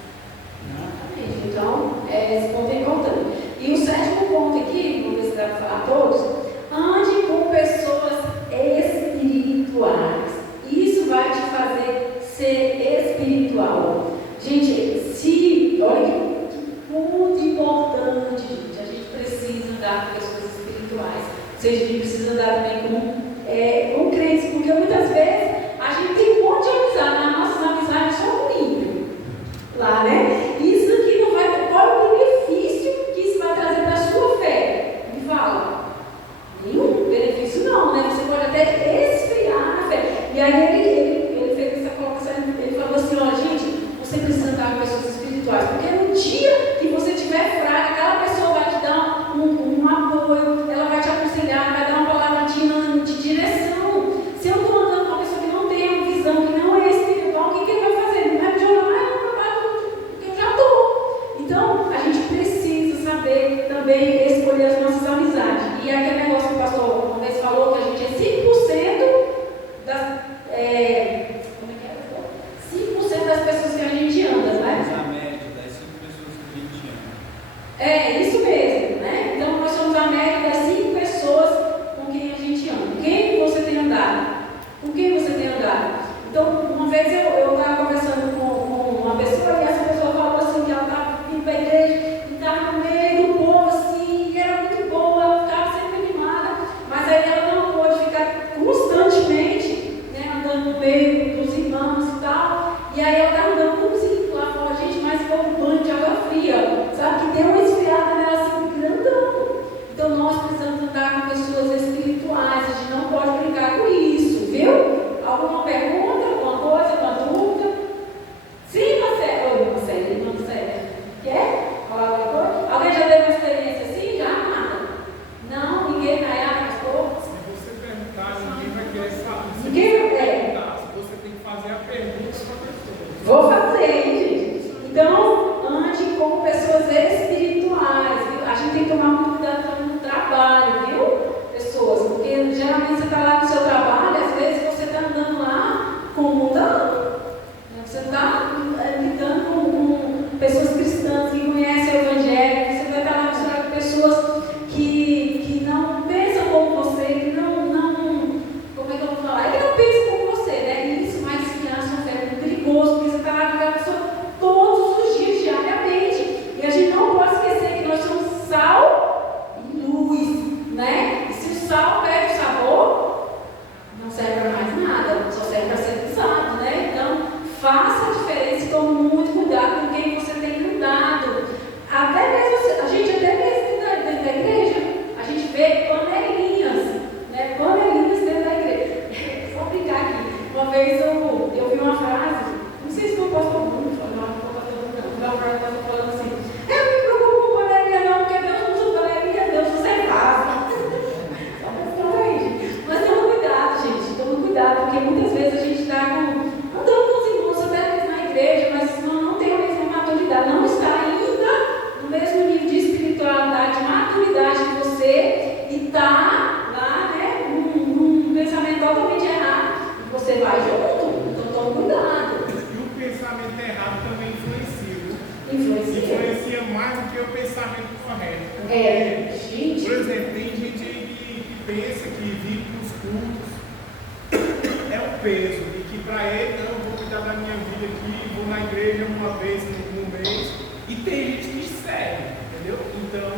Exatamente. Então, esse ponto é importante. E o sétimo ponto aqui, vou ver se dá para falar a todos, ande com pessoas espirituais. Isso vai te fazer ser espiritual. Gente, olha que ponto importante, gente. A gente precisa andar com pessoas espirituais. Ou seja, a gente precisa andar também com crentes, porque muitas vezes a gente tem um monte de amizade, mas nossas amizades são nível lá, né? Isso aqui não vai ter. Qual é o benefício que isso vai trazer para a sua fé? Me fala. Nenhum benefício não, né? Você pode até esfriar na fé. E aí ele fez essa colocação, ele falou assim, ó, gente, você precisa andar com pessoas espirituais, porque no dia que você estiver fraca, aquela pessoa vai te dar um apoio, ela vai te aconselhar, vai dar uma palavra de ânimo, de direção. Se eu estou andando com uma pessoa que não tem uma visão, que não é espiritual, o que ele vai fazer? Ele vai me jogar porque eu já estou. Então, a gente precisa saber também escolher as nossas amizades. E aquele negócio que o pastor uma vez falou, que a gente é 5% das... como é que é? 5% das pessoas que a gente anda, não é? A média das 5 pessoas que a gente ama. É, isso mesmo, né? Então, nós somos a média das 5 pessoas com quem a gente anda. Quem você tem andado? Com quem você tem andado? Então, uma vez eu estava conversando com uma pessoa e essa pessoa falou assim que ela estava vindo para a igreja e estava no meio do povo assim, e era muito boa, ela ficava sempre animada, mas aí ela não pôde ficar constantemente, né, andando no meio dos irmãos e tal, e aí ela estava andando com os irmãos lá, falou, gente, mas foi um banho de água fria, sabe, que deu uma esfriada nela assim, grandão. Então nós precisamos andar com pessoas espirituais, a gente não pode brincar com isso, viu? Alguma pergunta, alguma coisa, alguma dúvida? Sim, Marcelo, irmã Marcelo. Quer falar alguma coisa? Alguém já teve uma experiência assim? Já? Nada? Não? Ninguém caiu, pastor? Se você perguntar, ninguém vai querer saber. Se Ninguém você vai perguntar, você tem que fazer a pergunta para a pessoa. Vou fazer, hein, gente? Então, ande com pessoas espirituais, viu? A gente tem que tomar muito cuidado no trabalho, viu? Pessoas, porque geralmente você está lá no seu trabalho, às vezes você está andando lá com o mundano. Você está lidando com pessoas cristãs que conhecem o Evangelho, você vai estar lá misturado com pessoas que não pensam como você, que não, como é que eu vou falar? Que não pensam como você, né? E isso vai esfriar a sua fé, é muito perigoso, porque você está lá com aquela pessoa todos os dias, diariamente. E a gente não pode esquecer que nós somos sal e luz, né? E se o sal perde o sabor, não serve para mais nada, só serve para ser usado, né? Então, faça a diferença e tome muito cuidado com quem você tem andado. Até mesmo, a gente até mesmo dentro da igreja, a gente vê panelinhas, né? Panelinhas dentro da igreja. Só brincar aqui. Uma vez eu vi uma frase, não sei se foi o pastor Bruno, uma frase que eu falando assim, eu não me preocupo com panelinha não, porque Deus não usa panelinha, Deus usa em casa. Só pensando aí, gente. Mas toma cuidado, gente, toma cuidado, porque muitas vezes a gente está andando com os irmãos, até mesmo na igreja, mas não tem a mesma maturidade, não está ainda no mesmo nível de espiritualidade, de maturidade que você, e está lá, né, num pensamento totalmente errado, e você vai junto, então toma cuidado. E o pensamento errado também influencia. Influencia Mais do que o pensamento correto. gente. Por exemplo, tem gente aí que pensa que vir para os cultos é um peso e que para ele, não, eu vou cuidar da minha vida aqui, vou na igreja uma vez no mês. E tem gente que segue, entendeu? Então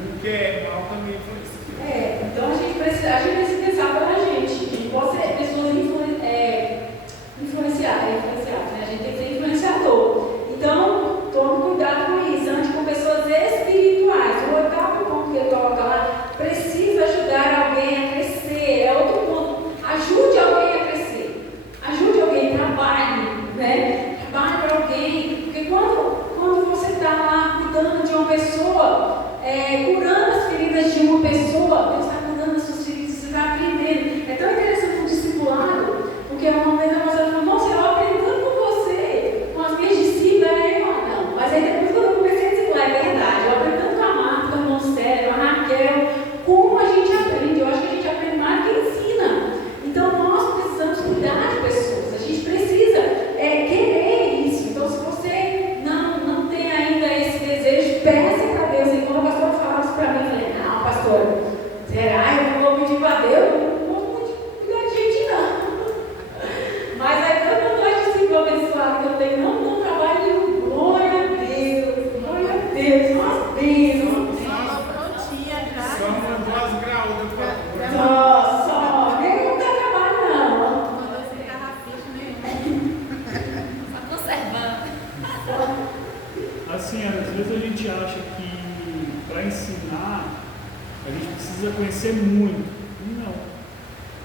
o que é mal também influencia. Então a gente precisa pensar pela gente. A gente pode ser pessoas influenciadas, né? A gente tem que ser influenciador. Então, tome cuidado com isso, ande com pessoas espirituais. O oitavo ponto que ele coloca lá, precisa ajudar alguém a crescer. É outro ponto. Ajude alguém a crescer. Ajude alguém, trabalhe, né? Trabalhe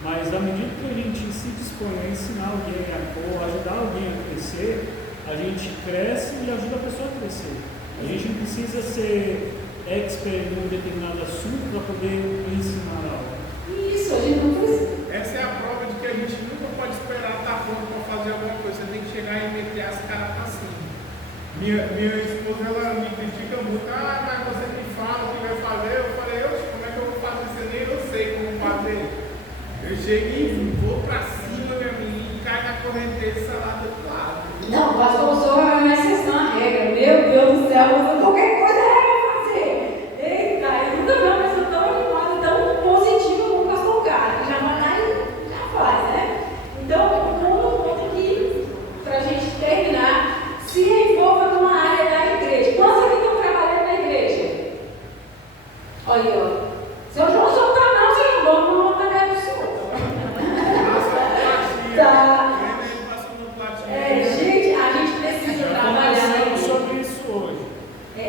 Mas à medida que a gente se dispõe a ensinar alguém ou ajudar alguém a crescer, a gente cresce e ajuda a pessoa a crescer. A gente não precisa ser expert em um determinado assunto para poder ensinar algo. Isso, a gente não precisa. Essa é a prova de que a gente nunca pode esperar estar pronto para fazer alguma coisa. Você tem que chegar e meter as caras para cima. Minha esposa, ela me critica muito. Ah, mas você me fala o que vai fazer. Eu falei, como é que eu vou fazer? Você nem eu sei como fazer. Eu chego e vou para cima, minha menina, e cai na correnteza lá do outro lado. Não, o pastor, o senhor vai me exceção à regra. Meu Deus do céu, qualquer coisa é regra fazer. Eita, eu nunca vi uma pessoa tão animada, tão positiva como o pastor Cara, que já vai lá e já faz, né? Então, um ponto aqui, para a gente terminar, se envolva numa área da igreja. Quantos aqui estão trabalhando na igreja? Olha aí, ó. Seu João só tá não, seu João, não vai pagar do senhor. Tá. Gente, a gente precisa trabalhar na igreja. Sobre isso hoje.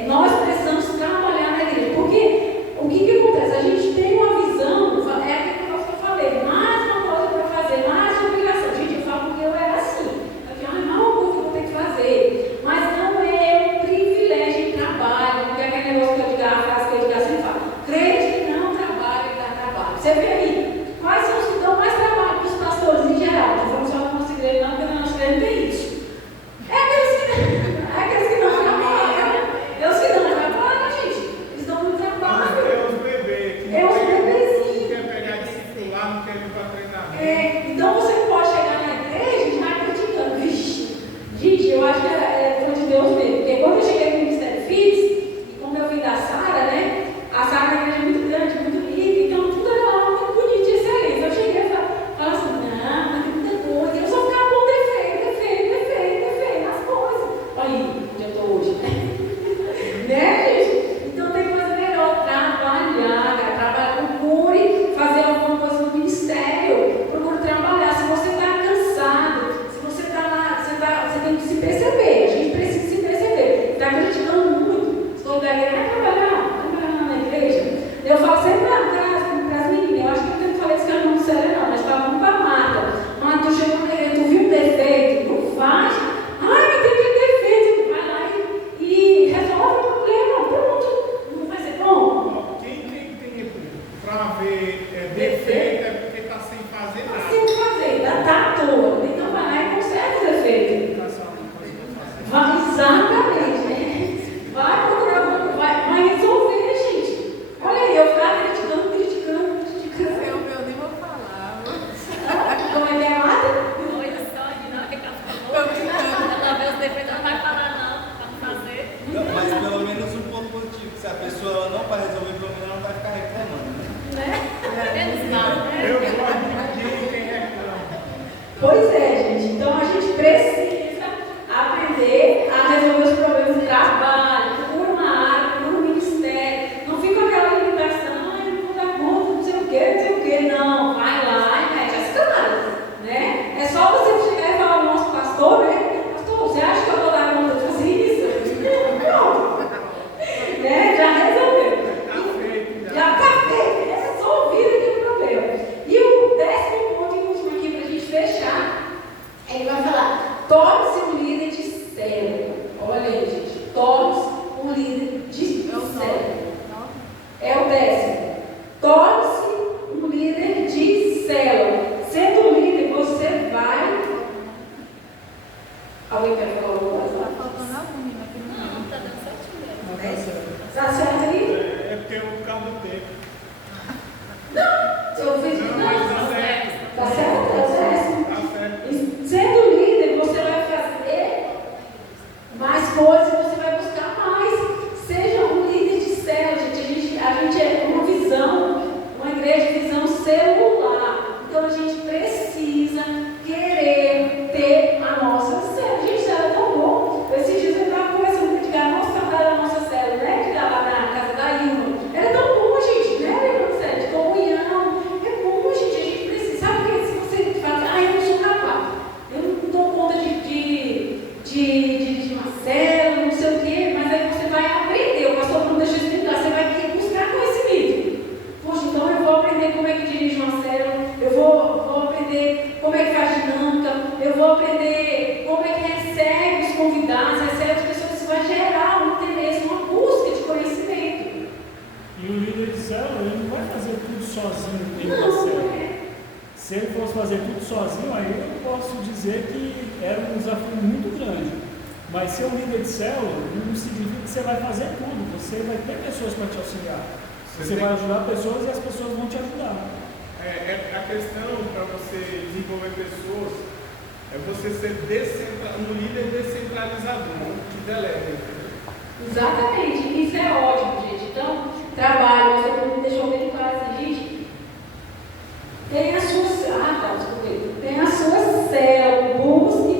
Nós precisamos trabalhar na igreja. Porque o que acontece? A gente tem uma visão, é aquilo que eu falei, mais uma coisa para fazer, mais uma obrigação. Gente, eu falo porque eu era assim. Eu tinha mais uma coisa que eu vou ter que fazer. Mas não é um privilégio em trabalho, porque é aquele negócio que eu digo, a frase que eu digo assim, fala, crente que não trabalha, ele dá trabalho. Você vê aí, quais são os que dão mais trabalho para os pastores em geral? Não vamos só na nossa igreja, não, porque na nossa igreja não tem isso. É aqueles que não trabalham. É os que não trabalham, gente. Eles dão muito trabalho. É os bebês que É os bebezinhos. não quer pegar discipular, não quer ir para treinamento. Então você pode chegar na igreja e já criticando. Vixe, gente, eu acho que foi de Deus mesmo. Porque quando eu cheguei no Ministério Fitness, e como eu vim da Sara, né? A Sara é uma igreja muito grande, muito linda, então tudo era lá muito bonito e excelente. Eu cheguei e falava assim, não, mas tem muita coisa. Eu só ficava com defeito nas coisas. Olha aí, onde eu estou hoje, né, gente? Então tem coisa melhor, trabalhar, procure fazer alguma coisa no ministério, procure trabalhar. Se você está cansado, se você está lá, você tem que se perceber, a gente precisa se perceber. Está criticando muito, estou da igreja, vai trabalhar na igreja. Eu falo sempre para as meninas, eu acho que eu não falei isso que não sério não, mas falo muito para a Marta, tu chegou na igreja, tu viu um defeito, não faz. Ai, mas tem aquele defeito, vai lá e resolve o problema, pronto, não vai ser bom. Quem tem tempo para ver defeito é porque está sem fazer nada. Assim fazer, tá à toa, então vai lá e conserta o defeito. Vai, exatamente, né? Vai procurar, vai resolver, gente. Olha aí, eu ficava criticando. Eu nem vou falar. Como é que é, Marta? Olha só, de não, que ela falou. Ela vê os defeitos, ela não vai falar não, para fazer. Não, mas pelo menos um ponto positivo, se a pessoa não vai resolver, pelo menos ela não vai ficar reclamando, né? Menos mal, né? Eu gosto de quem reclama. Pois é, gente. Então a gente precisa aprender a resolver os problemas do trabalho, por uma área, por um ministério. Não fica com aquela limitação, não vou dar conta, não sei o quê. Não, vai lá e mete as caras, né? É só você chegar e falar ao nosso pastor, né? Pastor, você acha que eu vou dar conta de fazer isso? Não. Né? Já resolveu. Já está feito. É resolvido aquele problema. E o 10º ponto e último aqui para a gente fechar, ele vai falar, torne-se um líder de célula. Olha aí, gente. Torne-se um líder de célula. É o 10º. Torne-se um líder de célula. Sendo um líder, você vai... Alguém quer falar alguma coisa? Tá faltando algum menino aqui no meio. Não, tá dando certinho. Tá certo aí? É porque é o carro do tempo. Eu fiz Não, não. mas tá certo. Tá certo? É o 10º. Tá certo. E sendo líder, você vai fazer mais coisas, você vai buscar mais. Seja um líder de célula, gente. A gente é uma visão, uma igreja de visão celular. Então a gente precisa querer ter a nossa célula. Gente, célula é tão bom. Esses dias eu estava conversando com o Edgar, nosso trabalho da nossa célula, né? Que estava lá na casa da Ilma. Era tão bom, gente, né? De comunhão. É bom, gente. A gente precisa. Sabe que se você fala, eu não sou capaz, eu não dou conta de uma célula, não sei o quê, mas aí você vai aprender. O pastor não deixa eu explicar, você vai buscar conhecimento. Poxa, então eu vou aprender como é que dirige uma célula, eu vou sozinho dentro da célula. Se ele fosse fazer tudo sozinho, aí eu posso dizer que era um desafio muito grande. Mas ser um líder de célula não significa que você vai fazer tudo. Você vai ter pessoas para te auxiliar. Você vai ajudar pessoas e as pessoas vão te ajudar. A questão para você desenvolver pessoas é você ser um líder descentralizador, que delega. Exatamente, isso é ótimo, gente. Então, trabalho, você deixou bem claro assim, gente, tem a sua célula, busque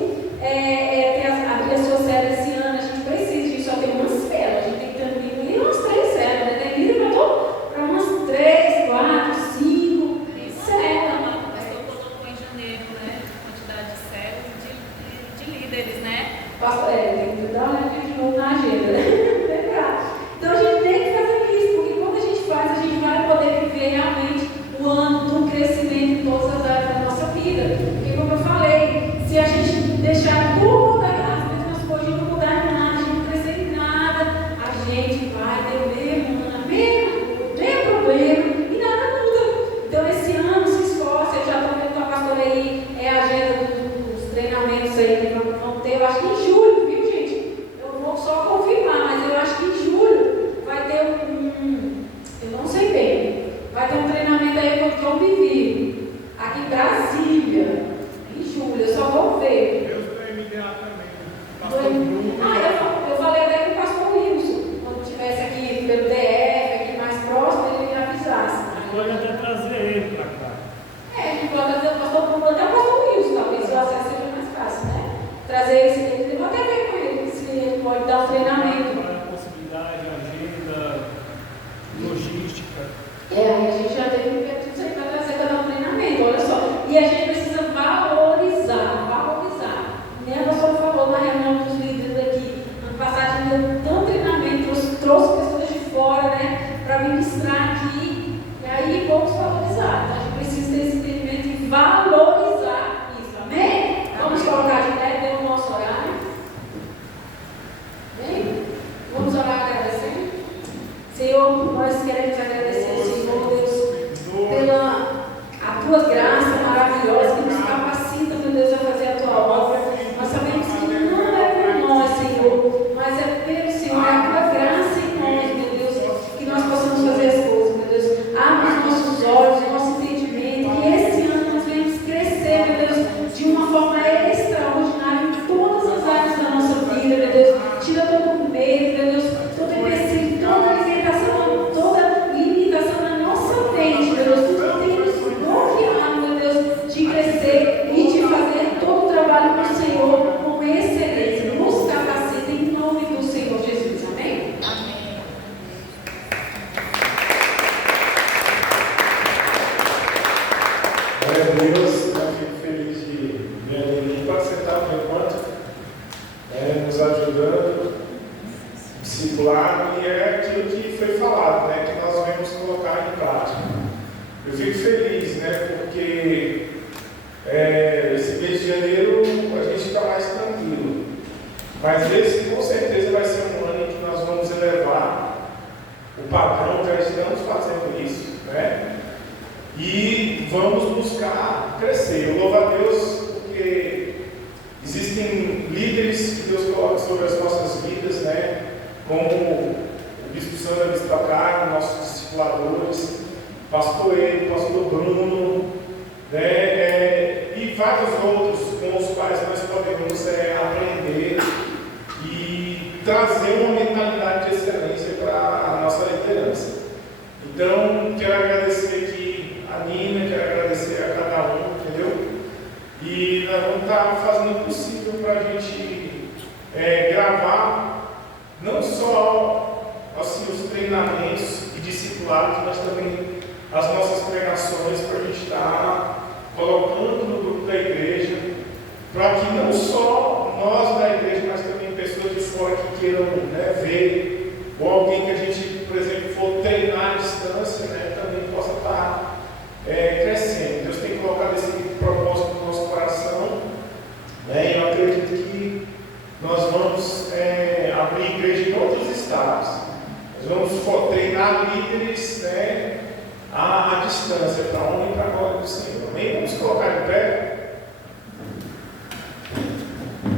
abrir a sua célula esse ano. A gente precisa, a gente só tem uma célula, a gente tem que ter no mínimo umas 3 células, né? Tem líder para umas 3, 4, 5 células. O pastor colocou em janeiro, né? Quantidade de células e de líderes, né? Tem que dar uma olhada de novo na agenda, né? Então a gente tem que fazer isso, porque quando a gente faz, a gente vai poder viver realmente o ano do crescimento em todas as áreas da nossa vida. Porque, como eu falei, se a gente deixar tudo as mesmas coisas, não mudar em nada, a gente não crescer em nada, a gente vai ter o mesmo problema e nada muda. Então, esse ano se esforça, eu já estou vendo com a pastora aí, a agenda dos treinamentos aí que vão ter, eu acho que em julho, viu, gente? Eu vou só confirmar, mas eu acho que em julho vai ter eu não sei bem, vai ter um treinamento aí que eu me vi, aqui em Brasília, em julho, eu só vou ver. Deus para MDA também. Pastor Bruno. Eu falei até com o pastor Wilson, quando estivesse aqui pelo DF, aqui mais próximo, ele me avisasse. Pode até trazer ele para cá. A gente pode trazer o pastor Bruno, até o pastor Wilson, talvez o acesso seja mais fácil, né? Trazer esse dele, eu vou até ver com ele, se ele pode dar um treinamento. Possibilidade, agenda, logística. A gente já teve que ver tudo isso aí para trazer cada um treinamento, olha só. E a gente precisa valorizar. Nem a pastora falou na reunião dos líderes aqui, ano passado a gente deu tanto treinamento, trouxe pessoas de fora, né, para ministrar aqui, e aí vamos valorizar. Então a gente precisa ter esse entendimento e valorizar isso, amém? Vamos colocar de pé, dentro do nosso horário. Amém? Vamos orar agradecendo. Senhor, nós queremos agradecer, Senhor Deus, pela a tua graça maravilhosa que nos capacita, meu Deus, a fazer a tua obra. Nós sabemos que não é por nós, Senhor, mas é pelo Senhor, é a tua graça em nós, meu Deus, que nós possamos fazer as coisas, meu Deus. Abre os nossos olhos, o nosso entendimento, que esse ano nós venhamos crescer, meu Deus, de uma forma extraordinária em todas as áreas da nossa vida, meu Deus. Tira todo o medo, meu Deus, todo empecilho, toda limitação, na nossa mente, meu Deus, tudo que tem nos bloqueado, meu Deus, de crescer e de fazer todo o trabalho com o Senhor com excelência. Nos capacita em nome do Senhor Jesus. Amém? Amém. Glória a Deus, eu fico feliz de ver a Lili. Pode sentar por enquanto, nos ajudando, discipulado, e é aquilo que foi falado, né, que nós vamos colocar em prática. Eu fico feliz, né, porque esse mês de janeiro a gente está mais tranquilo, mas esse com certeza vai ser um ano em que nós vamos elevar o padrão, já estamos fazendo isso, né? E vamos buscar crescer. Eu louvo a Deus porque existem líderes que Deus coloca sobre as nossas vidas, né? Como o Bispo Sandra, Bispo Carlos, nossos discipuladores, Pastor Ele, Pastor Bruno, né? E vários outros com os quais nós podemos aprender e trazer uma mentalidade de excelência para a nossa liderança. Então, quero agradecer aqui a Nina, quero agradecer a cada um, entendeu? E nós vamos estar fazendo o possível para a gente gravar não só assim, os treinamentos e discipulados, mas também as nossas pregações para a gente estar colocando no grupo da igreja, para que não só nós da igreja, mas também pessoas de fora que queiram, né, ver, ou alguém que a gente, por exemplo, for treinar à distância, né, também possa estar distância para a honra e para a glória do Senhor. Amém? Vamos colocar de pé.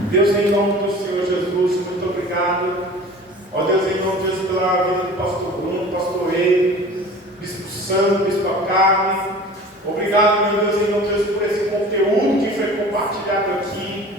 Deus, em nome do Senhor Jesus, muito obrigado. Ó Deus, em nome de Jesus, pela vida do pastor Bruno, do pastor Ei, Bispo Santo, Bispo Carmen. Obrigado, meu Deus, em nome de Jesus, por esse conteúdo que foi compartilhado aqui.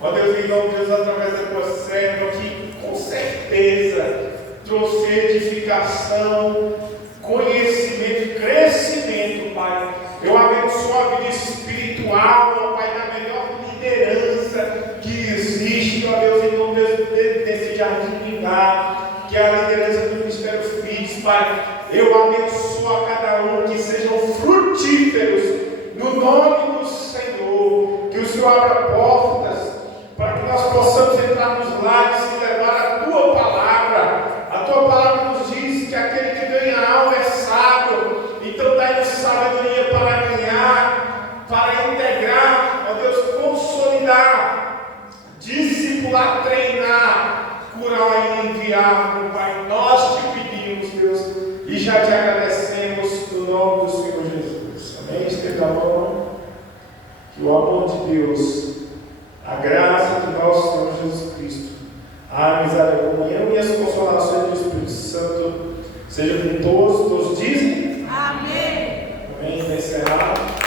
Ó Deus, em nome de Jesus, através da tua serva, que com certeza trouxe edificação, conhecimento, crescimento, Pai. Eu abençoo a vida espiritual, ó Pai, na melhor liderança que existe, ó Deus, em nome desse jardim ligado, que é a liderança do Ministério Filhos, Pai. Eu abençoo a cada um que sejam frutíferos no nome do Senhor, que o Senhor abra portas para que nós possamos entrar nos lares e levar a tua palavra. A tua palavra nos diz que aquele que ganha alma é sábio, então dá-nos sabedoria para ganhar, para integrar, ó Deus, consolidar, discipular, treinar, curar e enviar, meu Pai. Nós te pedimos, Deus, e já te agradecemos no nome do Senhor Jesus. Amém? Estenda a mão. Que o amor de Deus, a graça de nosso Senhor Jesus Cristo, a amizade, a comunhão e as consolações do Espírito Santo sejam com todos dizem? Amém. Amém. Está encerrado.